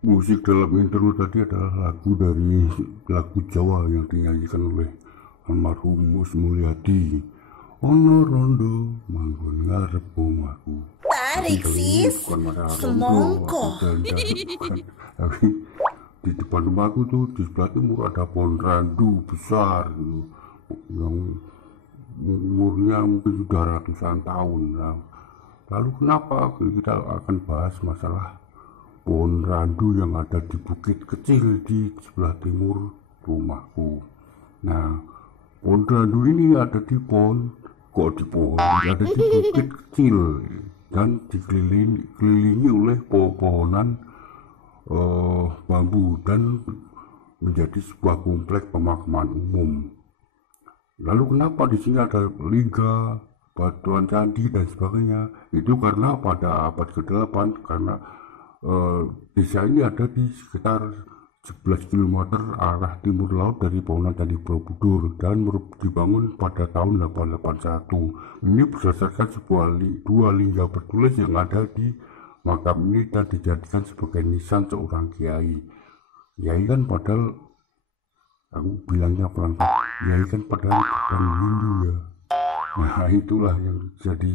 Musik dalam intro tadi adalah lagu Jawa yang dinyanyikan oleh almarhum Mus Mulyadi. Ono rondo manggon ngarep omahku. Tarik sis, semongko. Tapi di depan rumahku tuh di sebelah timur ada pohon randu besar gitu, yang umurnya mungkin sudah ratusan tahun. Nah, lalu kenapa kita akan bahas masalah pohon randu yang ada di bukit kecil di sebelah timur rumahku. Nah, pohon randu ini ada di bukit kecil dan dikelilingi oleh pohonan bambu dan menjadi sebuah komplek pemakaman umum. Lalu kenapa di sini ada lingga, batuan candi dan sebagainya? Itu karena pada abad ke-8 karena desa ini ada di sekitar 11 km arah timur laut dari Pohonan Candi Borobudur dan dibangun pada tahun 881. Ini berdasarkan dua lingga bertulis yang ada di makam ini dan dijadikan sebagai nisan seorang kiai. Kiai kan padahal, aku bilangnya perangkat, kiai kan padahal bukan Hindu ya. Nah itulah yang jadi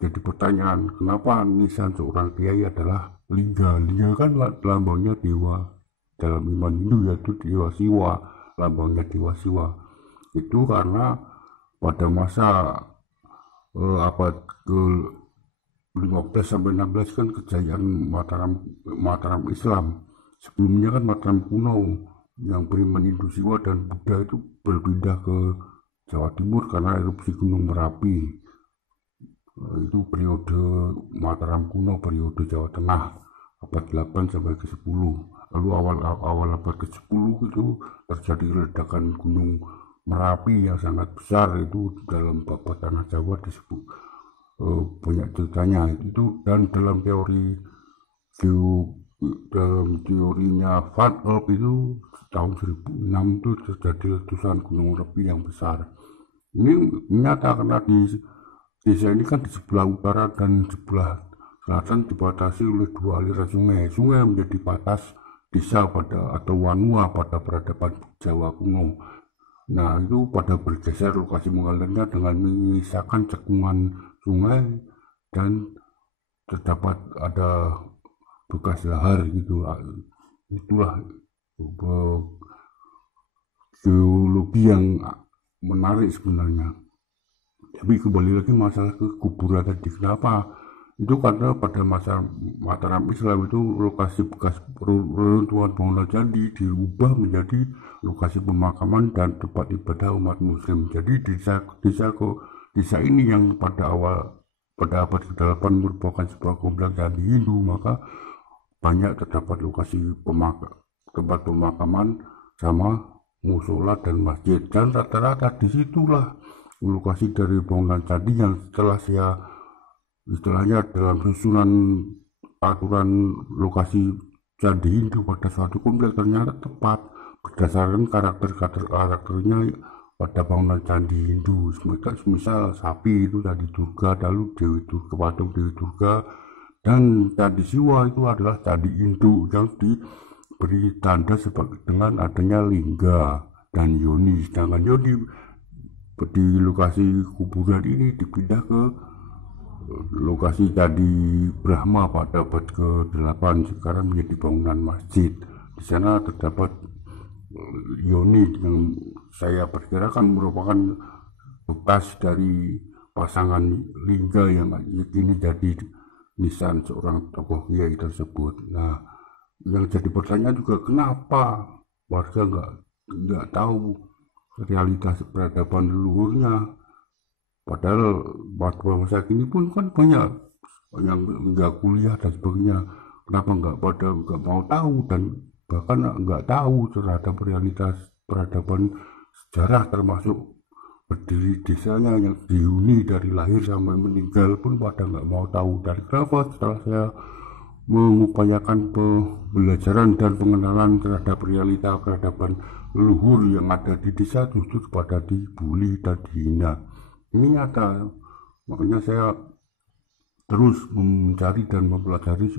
jadi pertanyaan, kenapa nisan seorang kiai adalah lingga? Lingga kan lambangnya dewa, dalam iman Hindu yaitu dewa Siwa, lambangnya dewa Siwa. Itu karena pada masa abad ke-15 sampai 16 kan kejayaan Mataram Islam. Sebelumnya kan Mataram kuno yang beriman Hindu Siwa dan Buddha itu berpindah ke Jawa Timur karena erupsi Gunung Merapi. Itu periode Mataram kuno, periode Jawa Tengah, abad 8 sampai ke-10. Lalu awal abad ke-10 itu terjadi ledakan Gunung Merapi yang sangat besar. Itu dalam bab tanah Jawa disebut banyak ceritanya itu. Dan dalam teorinya Van Alp itu tahun 1006 itu terjadi letusan Gunung Merapi yang besar. Ini nyata karena desa ini kan di sebelah utara dan sebelah selatan dibatasi oleh dua aliran sungai. Sungai menjadi batas desa atau Wanua pada peradaban Jawa kuno. Nah itu pada bergeser lokasi mengalirnya dengan menyisakan cekungan sungai dan terdapat ada bekas lahar gitu. Itulah geologi yang menarik sebenarnya. Tapi kembali lagi masalah ke kuburan tadi, kenapa? Itu karena pada masa Mataram Islam itu lokasi bekas reruntuhan bangunan candi diubah menjadi lokasi pemakaman dan tempat ibadah umat muslim. Jadi desa ini yang pada abad ke-8 merupakan sebuah komplek candi Hindu, maka banyak terdapat lokasi tempat pemakaman sama musola dan masjid, dan rata-rata disitulah lokasi dari bangunan candi yang setelah saya istilahnya dalam susunan aturan lokasi candi Hindu pada suatu komplek ternyata tepat berdasarkan karakternya pada bangunan candi Hindu. Misal sapi itu candi Durga, lalu Dewi Durga, patung Dewi Durga, dan candi Siwa itu adalah candi Hindu yang diberi tanda dengan adanya lingga dan yoni. Sedangkan yoni di lokasi kuburan ini dipindah ke lokasi candi Brahma pada abad ke-8, sekarang menjadi bangunan masjid. Di sana terdapat yoni yang saya perkirakan merupakan bekas dari pasangan lingga yang ini jadi nisan seorang tokoh kiai tersebut. Nah, yang jadi pertanyaan juga kenapa warga nggak tahu realitas peradaban leluhurnya, padahal masa kini pun kan banyak yang nggak kuliah dan sebagainya. Kenapa nggak mau tahu dan bahkan nggak tahu terhadap realitas peradaban sejarah, termasuk berdiri desanya yang dihuni dari lahir sampai meninggal pun pada nggak mau tahu. Dari kenapa setelah saya mengupayakan pembelajaran dan pengenalan terhadap realita peradaban leluhur yang ada di desa, justru pada dibully dan dihina. Ini nyata, makanya saya terus mencari dan mempelajari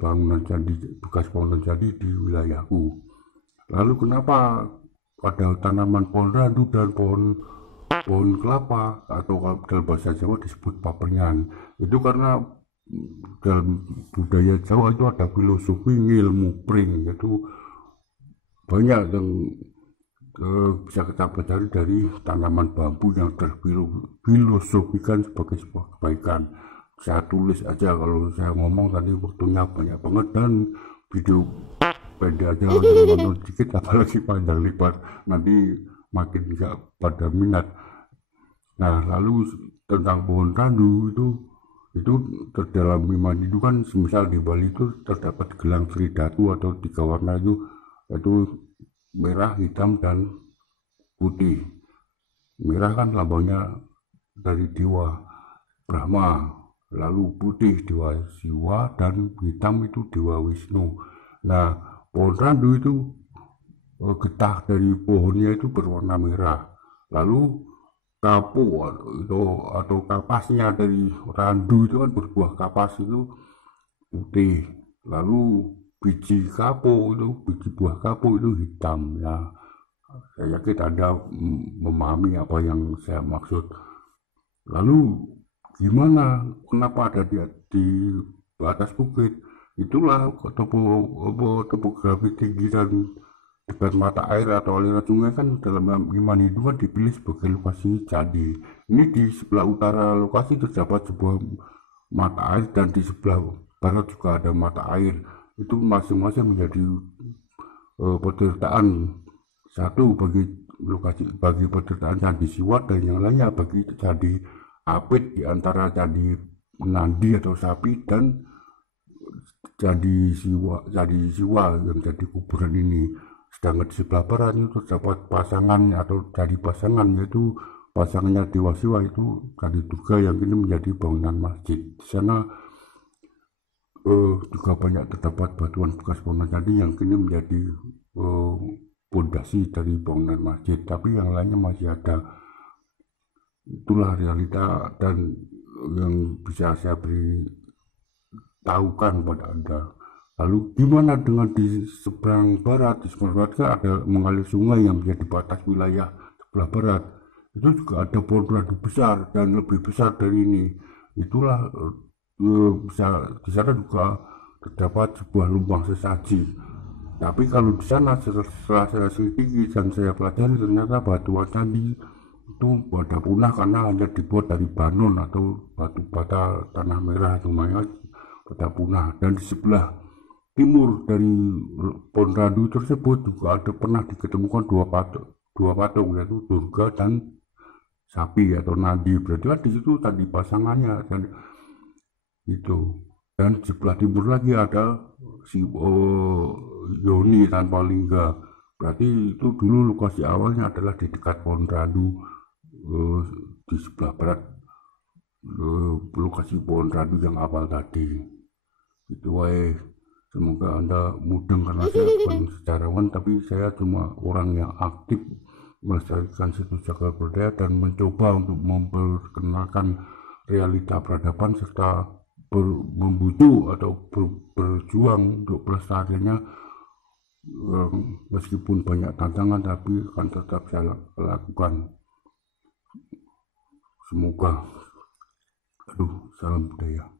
bangunan candi, bekas bangunan candi di wilayahku. Lalu kenapa ada tanaman pohon randu dan pohon kelapa, atau dalam bahasa Jawa disebut papringan? Itu karena dalam budaya Jawa itu ada filosofi ngilmu pring, itu banyak yang bisa kita pelajari dari tanaman bambu yang terfilosofikan sebagai sebuah kebaikan. Saya tulis aja, kalau saya ngomong tadi waktunya banyak banget dan video pendek aja nonton dikit, apalagi panjang lebar nanti makin nggak pada minat. Nah, lalu tentang pohon randu itu terdalam iman itu kan, semisal di Bali itu terdapat gelang Sri Datu atau 3 warna itu merah, hitam, dan putih. Merah kan lambangnya dari dewa Brahma, lalu putih dewa Siwa, dan hitam itu dewa Wisnu. Nah, pohon randu itu getah dari pohonnya itu berwarna merah, lalu kapo atau kapasnya dari randu itu kan berbuah kapas itu putih, lalu biji buah kapo itu hitam. Ya, saya yakin Anda memahami apa yang saya maksud. Lalu gimana, kenapa ada di atas bukit? Itulah topografi tinggi dan dekat mata air atau aliran sungai kan dalam iman Hindu kan dipilih sebagai lokasi candi. Ini di sebelah utara lokasi terdapat sebuah mata air, dan di sebelah barat juga ada mata air. Itu masing-masing menjadi penderitaan, satu bagi penderitaan candi Siwa, dan yang lainnya bagi candi Apit, di antara candi Nandi atau sapi dan candi Siwa yang jadi kuburan ini. Sedangkan di sebelah barat itu terdapat pasangan atau candi pasangan, yaitu pasangannya Dewa Siwa itu candi Durga yang ini menjadi bangunan masjid. Di sana juga banyak terdapat batuan bekas bangunan candi yang kini menjadi pondasi dari bangunan masjid, tapi yang lainnya masih ada. Itulah realita dan yang bisa saya beritahukan pada Anda. Lalu gimana dengan di seberang barat? Di seberang barat kan ada mengalir sungai yang menjadi batas wilayah sebelah barat. Itu juga ada pohon randu besar dan lebih besar dari ini. Itulah bisa di sana juga terdapat sebuah lubang sesaji. Tapi kalau di sana setelah saya selidiki dan saya pelajari, ternyata batuan candi itu pada punah karena hanya dibuat dari banon atau batu bata tanah merah atau mayat, pada punah. Dan di sebelah timur dari pohon randu tersebut juga pernah diketemukan dua patung, yaitu Durga dan sapi atau Nandi. Berarti kan di situ tadi pasangannya dan itu. Dan di sebelah timur lagi ada Yoni tanpa lingga. Berarti itu dulu lokasi awalnya adalah di dekat pohon randu. Di sebelah barat lokasi pohon randu yang awal tadi. Itu semoga Anda mudeng, karena saya bukan sejarawan, tapi saya cuma orang yang aktif melestarikan situs cagar budaya dan mencoba untuk memperkenalkan realita peradaban serta membujuk atau berjuang untuk pelestariannya. Meskipun banyak tantangan tapi akan tetap saya lakukan. Semoga salam budaya.